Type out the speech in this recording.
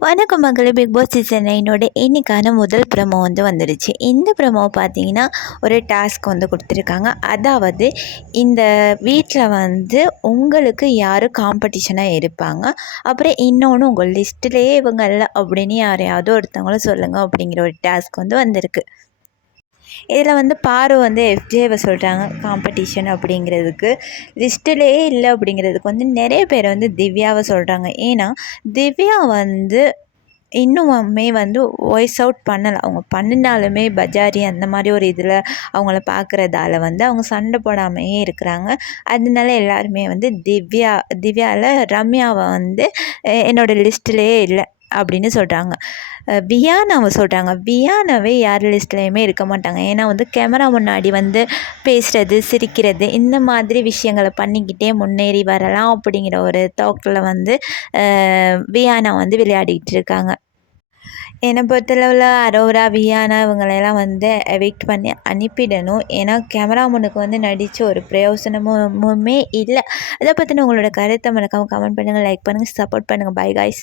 வணக்கம் மகளே big Boss season நைனோட இன்றைக்கான முதல் ப்ரமோ வந்து வந்துடுச்சு. இந்த ப்ரமோ பார்த்தீங்கன்னா ஒரு டாஸ்க் வந்து கொடுத்துருக்காங்க. அதாவது இந்த வீட்டில் வந்து உங்களுக்கு யார் காம்படிஷனாக இருப்பாங்க? அப்புறம் இன்னொன்று உங்கள் லிஸ்ட்டிலே இவங்க இல்லை அப்படின்னு யாரையாவது ஒருத்தவங்களும் சொல்லுங்கள் அப்படிங்கிற ஒரு டாஸ்க் வந்து வந்திருக்கு. இதில் வந்து பாரு வந்து எஃப்ஜேவை சொல்கிறாங்க காம்படிஷன் அப்படிங்கிறதுக்கு. லிஸ்ட்டிலே இல்லை அப்படிங்கிறதுக்கு வந்து நிறைய பேர் வந்து திவ்யாவை சொல்கிறாங்க. ஏன்னா திவ்யா வந்து இன்னுமே வந்து வாய்ஸ் அவுட் பண்ணலை. அவங்க பண்ணினாலுமே பஜாரி அந்த மாதிரி ஒரு இதில் அவங்கள பார்க்குறதால வந்து அவங்க சண்டை போடாமையே இருக்கிறாங்க. அதனால எல்லாருமே வந்து திவ்யா திவ்யாவில் ரம்யாவை வந்து என்னோடய லிஸ்ட்டிலே இல்லை. அப்படின்னு சொல்கிறாங்க வியானாவை சொல்கிறாங்க வியானாவே யார் லிஸ்ட்லேயுமே இருக்க மாட்டாங்க. ஏன்னா வந்து கேமரா முன்னாடி வந்து பேசுகிறது சிரிக்கிறது இந்த மாதிரி விஷயங்களை பண்ணிக்கிட்டே முன்னேறி வரலாம் அப்படிங்கிற ஒரு தாக்கில் வந்து வியானா வந்து விளையாடிக்கிட்டு இருக்காங்க. என்னை பொறுத்தளவில் அரோரா வியானா இவங்களெல்லாம் வந்து எவிக்ட் பண்ணி அனுப்பிடணும். ஏன்னா கேமரா முன்னுக்கு வந்து நடித்த ஒரு பிரயோசனமுமே இல்லை. அதை பற்றின உங்களோட கருத்தை மறக்காமல் கமெண்ட் பண்ணுங்கள் லைக் பண்ணுங்கள் சப்போர்ட் பண்ணுங்கள் பை காய்ஸ்